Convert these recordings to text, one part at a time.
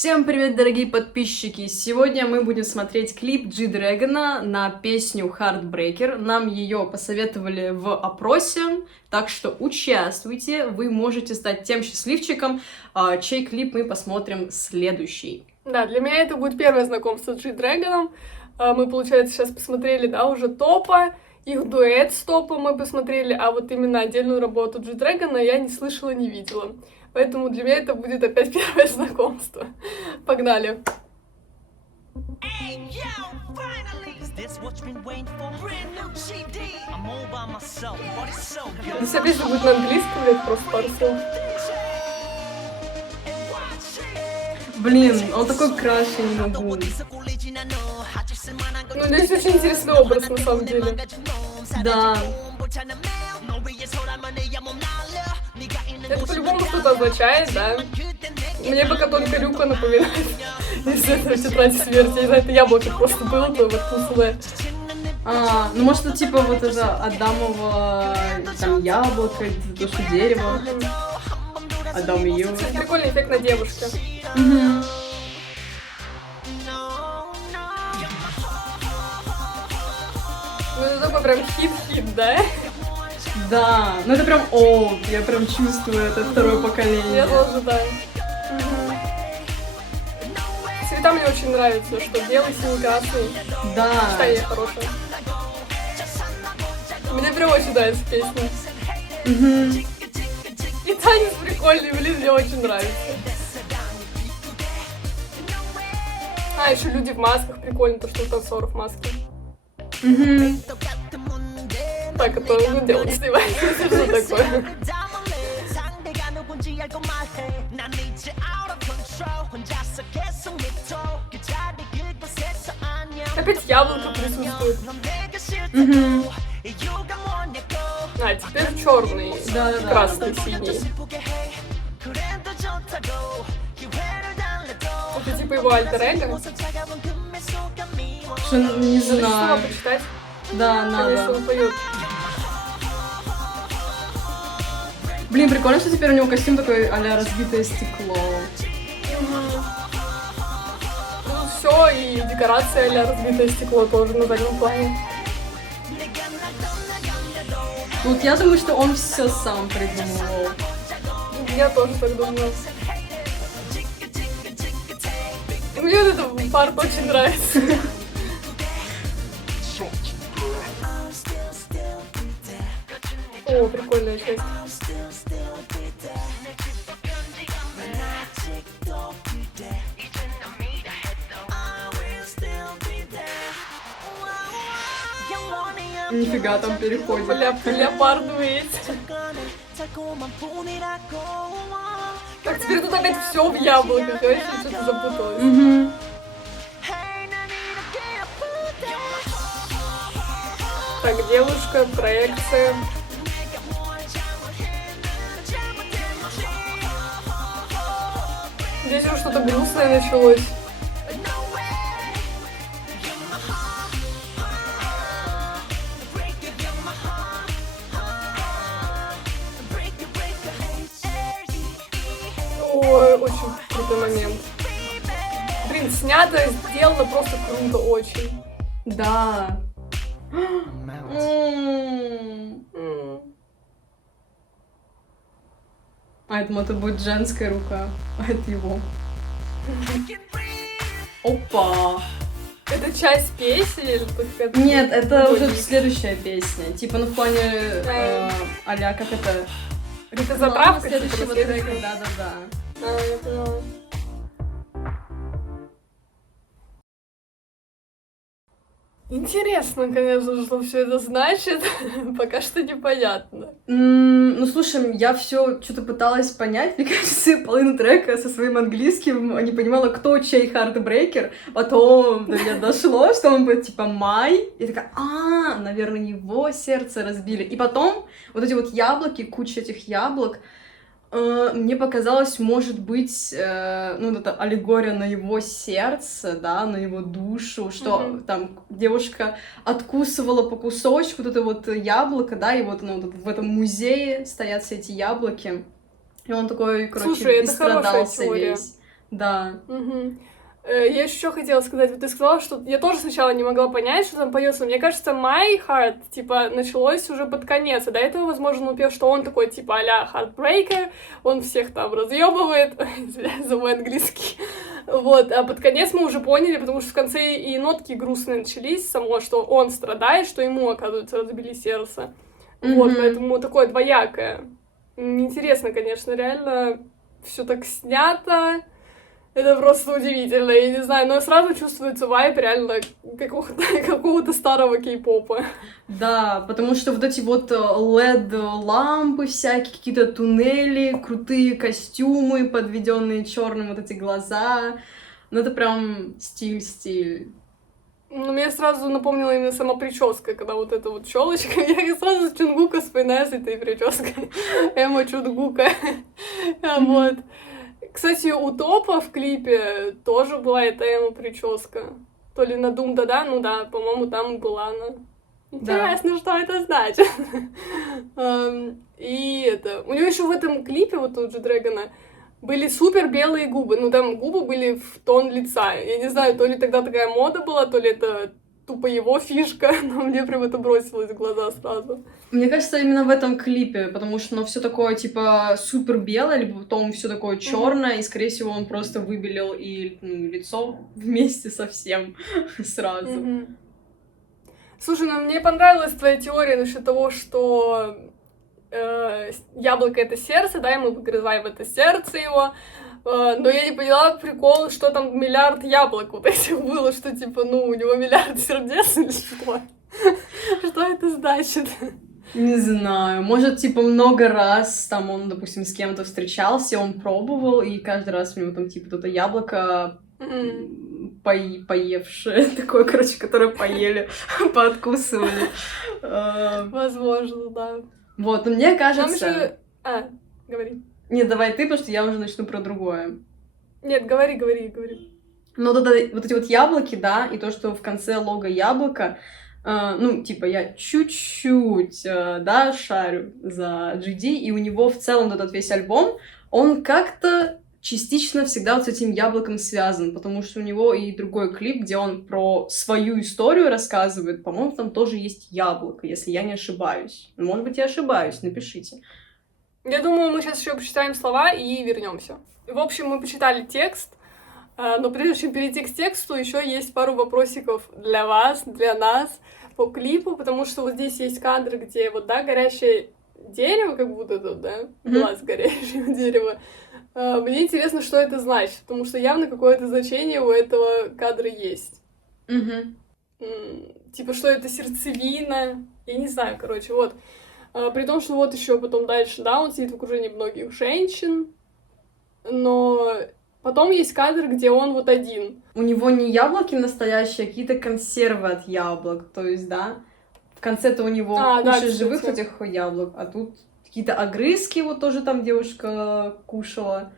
Всем привет, дорогие подписчики! Сегодня мы будем смотреть клип G-Dragon на песню Heartbreaker. Нам ее посоветовали в опросе, так что участвуйте. Вы можете стать тем счастливчиком, чей клип мы посмотрим следующий. Да, для меня это будет первое знакомство с G-Dragon. Мы, получается, сейчас посмотрели, да, уже Топа, их дуэт с Топом мы посмотрели, а вот именно отдельную работу G-Dragon я не слышала, не видела. Поэтому для меня это будет опять первое знакомство. Погнали! Если опять будет на английском, это просто пару слов. Блин, он такой краш, я не могу. Ну, здесь очень интересный образ, на самом деле. Да. Это по-любому что-то означает, да? Мне пока только Рюка напоминает из этого тетради смерти. Я знаю, это яблоко просто было, то вот вкусное. Ну может это типа вот это Адамово там яблоко, то что дерево. Адам и Ева. Прикольный эффект на девушке. Ну это такой прям хит-хит, да? Да, ну это прям олд, я прям чувствую, это второе поколение. Я тоже, да. Цвета мне очень нравятся, что белый, синий, красный. Да. Сочетание хорошее. Мне прям очень нравится песня. И танец прикольный, блин, мне очень нравится. А, еще люди в масках, прикольно, то, что у танцоров маски. Так, это он делает, снимает. Что такое? Опять яблоко присутствует. А, теперь черный, Да. красный, синий. Это типа его альтер-эго? Что, не знаю. Почитать? Да, Конечно, надо. он поет. Блин, прикольно, что теперь у него костюм такой а-ля разбитое стекло. Ну все, и декорация а-ля разбитое стекло тоже на заднем плане. Вот я думаю, что он все сам придумывал. Я тоже так думаю. Мне вот эта парт очень нравится. О, прикольная часть. Нифига там переходит. Леопардовый. Так, теперь тут опять все в яблоках. Я еще что-то запуталась. Так, девушка, проекция. Здесь уже что-то грустное началось. Ой, очень крутой момент. Блин, снято, сделано просто круто, очень. Да. А я думаю, это будет женская рука, а это его. Опа! Это часть песни или это какая-то... Нет, это уже следующая песня. Типа, ну в плане а-ля, как это? Это заправка следующего типа, трека, да. А, я поняла. Интересно, конечно, что все это значит. Пока что непонятно. Ну, слушай, я все что-то пыталась понять. Мне кажется, половину трека со своим английским не понимала, кто чей Heartbreaker. Потом до меня дошло, что он будет типа Май. И такая, наверное, его сердце разбили. И потом вот эти вот яблоки, куча этих яблок, мне показалось, может быть, ну, это аллегория на его сердце, да, на его душу, что там девушка откусывала по кусочку вот это вот яблоко, да, и вот, ну, в этом музее стоят все эти яблоки, и он такой, короче, Слушай, это истрадался хорошая теория. весь. Да. Мгм. Я еще хотела сказать, вот ты сказала, что я тоже сначала не могла понять, что там поется. Мне кажется, My Heart, типа, началось уже под конец, а до этого, возможно, он пел, что он такой, типа, а-ля Heartbreaker, он всех там разъебывает, извиняюсь за мой английский. Вот, а под конец мы уже поняли, потому что в конце и нотки грустные начались, само, что он страдает, что ему, оказывается, разбили сердце. Вот, поэтому такое двоякое. Интересно, конечно, реально все так снято. Это просто удивительно, я не знаю, но сразу чувствуется вайб реально какого-то старого кей-попа. Да, потому что вот эти вот LED-лампы всякие, какие-то туннели, крутые костюмы, подведенные черным, вот эти глаза. Ну, это прям стиль. Ну, мне сразу напомнила именно сама прическа, когда вот эта вот челочка. Я сразу Чунгука вспоминаю с этой прической. Эмо Чунгука. Вот. Кстати, у Топа в клипе тоже была эта эмо-прическа. То ли на Дум Да, ну да, по-моему, там и была она. Интересно, что это значит. И это... У него еще в этом клипе, вот у G-Dragon, были супер белые губы. Ну, там губы были в тон лица. Я не знаю, то ли тогда такая мода была, то ли это тупо его фишка, но мне прям это бросилось в глаза сразу. Мне кажется, именно в этом клипе, потому что оно все такое, типа, супер белое, либо потом все такое черное, и, скорее всего, он просто выбелил и лицо вместе со всем сразу. Слушай, ну мне понравилась твоя теория насчет того, что яблоко — это сердце, да, и мы выгрызаем это сердце его, но я не поняла прикол, что там миллиард яблок вот этих было, что типа, ну, у него миллиард сердец или что? Что это значит? Не знаю, может, типа, много раз там он, допустим, с кем-то встречался, он пробовал, и каждый раз у него там, типа, кто-то яблоко поевшее, такое, короче, которое поели, пооткусывали. Возможно, да. Вот, но мне кажется... Говори. Нет, давай ты, потому что я уже начну про другое. Нет, говори. Ну, вот эти вот яблоки, да, и то, что в конце лого яблоко, ну, типа, я чуть-чуть, да, шарю за GD, и у него в целом вот этот весь альбом, он как-то частично всегда вот с этим яблоком связан, потому что у него и другой клип, где он про свою историю рассказывает, по-моему, там тоже есть яблоко, если я не ошибаюсь. Может быть, я ошибаюсь, напишите. Я думаю, мы сейчас еще почитаем слова и вернемся. В общем, мы почитали текст, но прежде чем перейти к тексту, еще есть пару вопросиков для вас, для нас по клипу, потому что вот здесь есть кадры, где вот, да, горящее дерево, как будто тут, да, глаз горящего дерева. Мне интересно, что это значит, потому что явно какое-то значение у этого кадра есть. Типа, что это сердцевина, я не знаю, короче, вот. При том, что вот еще потом дальше, да, он сидит в окружении многих женщин, но потом есть кадр, где он вот один. У него не яблоки настоящие, а какие-то консервы от яблок, то есть, да, в конце-то у него куча живых этих яблок, а тут какие-то огрызки, вот тоже там девушка кушала.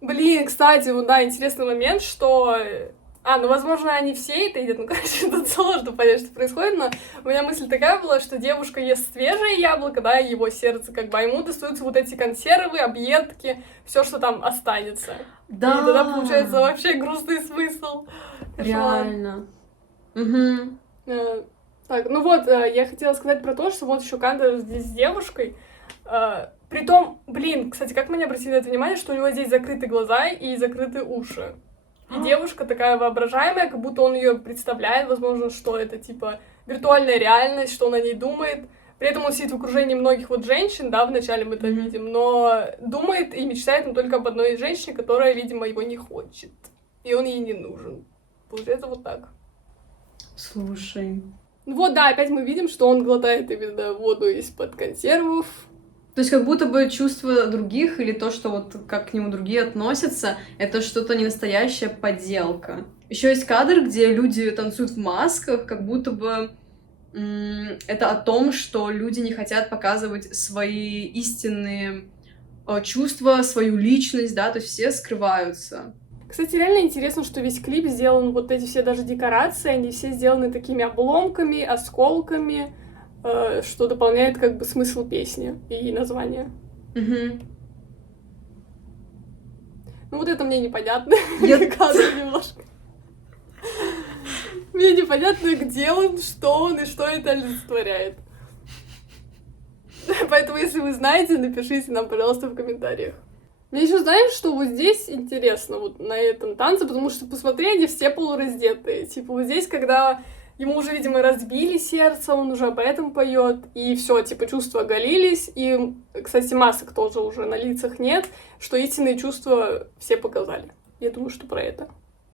Блин, кстати, вот, да, интересный момент, что... ну, возможно, они все это едят, ну, короче, тут сложно понять, что происходит, но у меня мысль такая была, что девушка ест свежее яблоко, да, его сердце, как бы, а ему достаются вот эти консервы, объедки, все, что там останется. Да. И тогда получается вообще грустный смысл. Реально. Так, ну вот, я хотела сказать про то, что вот еще кадр здесь с девушкой. Притом, блин, кстати, как мы не обратили на это внимание, что у него здесь закрыты глаза и закрыты уши. И девушка такая воображаемая, как будто он ее представляет, возможно, что это, типа, виртуальная реальность, что он о ней думает. При этом он сидит в окружении многих вот женщин, да, вначале мы это видим, но думает и мечтает он только об одной женщине, которая, видимо, его не хочет. И он ей не нужен. Получается вот так. Слушай. Вот, да, опять мы видим, что он глотает именно воду из-под консервов. То есть как будто бы чувство других или то, что вот как к нему другие относятся, это что-то не настоящая подделка. Еще есть кадр, где люди танцуют в масках, как будто бы это о том, что люди не хотят показывать свои истинные чувства, свою личность, да, то есть все скрываются. Кстати, реально интересно, что весь клип сделан, вот эти все даже декорации, они все сделаны такими обломками, осколками, что дополняет как бы смысл песни и название. Ну вот это мне непонятно. Я- Кадр немножко. Мне непонятно, где он, и что это олицетворяет. Поэтому, если вы знаете, напишите нам, пожалуйста, в комментариях. Мне еще, знаешь, что вот здесь интересно, вот на этом танце, потому что, посмотри, они все полураздетые. Типа вот здесь, когда ему уже, видимо, разбили сердце, он уже об этом поет, и все, типа, чувства оголились, и, кстати, масок тоже уже на лицах нет, что истинные чувства все показали. Я думаю, что про это.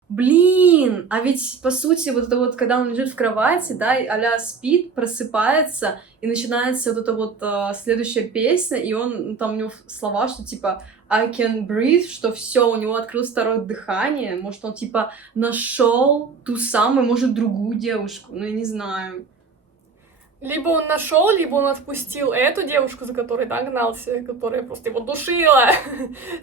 Блин, а ведь, по сути, вот это вот, когда он лежит в кровати, да, и а-ля спит, просыпается, и начинается вот эта вот следующая песня, и он, там у него слова, что типа I can breathe, что все, у него открылось второе дыхание, может, он типа нашел ту самую, может, другую девушку, ну, я не знаю. Либо он нашел, либо он отпустил эту девушку, за которой, да, гнался, которая просто его душила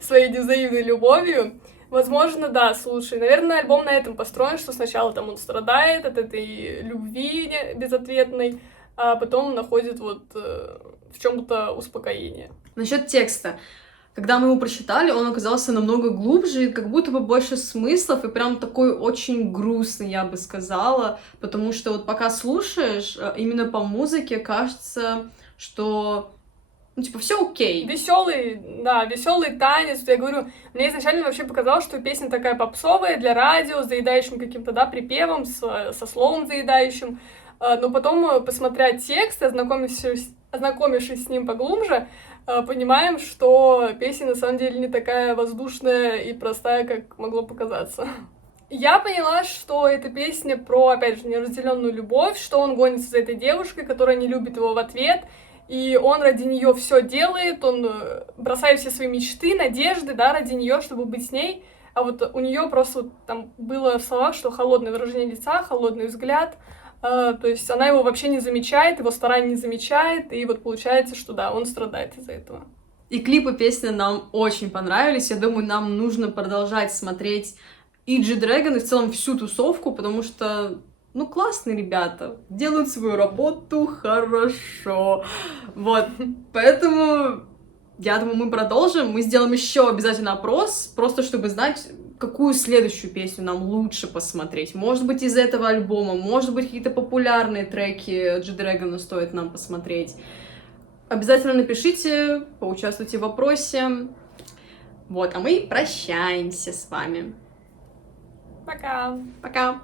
своей невзаимной любовью. Возможно, да, слушай, наверное, альбом на этом построен, что сначала там он страдает от этой любви безответной, а потом находит вот в чем-то успокоение. Насчет текста. Когда мы его прочитали, он оказался намного глубже, и как будто бы больше смыслов, и прям такой очень грустный, я бы сказала, потому что вот пока слушаешь, именно по музыке кажется, что, ну, типа, все окей. Веселый, да, веселый танец. Я говорю, мне изначально вообще показалось, что песня такая попсовая для радио, с заедающим каким-то, да, припевом, со словом заедающим. Но потом, посмотря текст, ознакомившись с ним поглубже, понимаем, что песня на самом деле не такая воздушная и простая, как могло показаться. Я поняла, что эта песня про, опять же, неразделенную любовь, что он гонится за этой девушкой, которая не любит его в ответ, и он ради нее все делает, он бросает все свои мечты, надежды, да, ради нее, чтобы быть с ней. А вот у нее просто вот, там было в словах, что холодное выражение лица, холодный взгляд. То есть она его вообще не замечает, его старания не замечает, и вот получается, что да, он страдает из-за этого. И клипы песни нам очень понравились. Я думаю, нам нужно продолжать смотреть и G-Dragon, и в целом всю тусовку, потому что, ну, классные ребята, делают свою работу хорошо. Вот, поэтому я думаю, мы продолжим. Мы сделаем еще обязательно опрос, просто чтобы знать, какую следующую песню нам лучше посмотреть. Может быть, из этого альбома, может быть, какие-то популярные треки G-Dragon стоит нам посмотреть. Обязательно напишите, поучаствуйте в вопросе. Вот, а мы прощаемся с вами. Пока! Пока!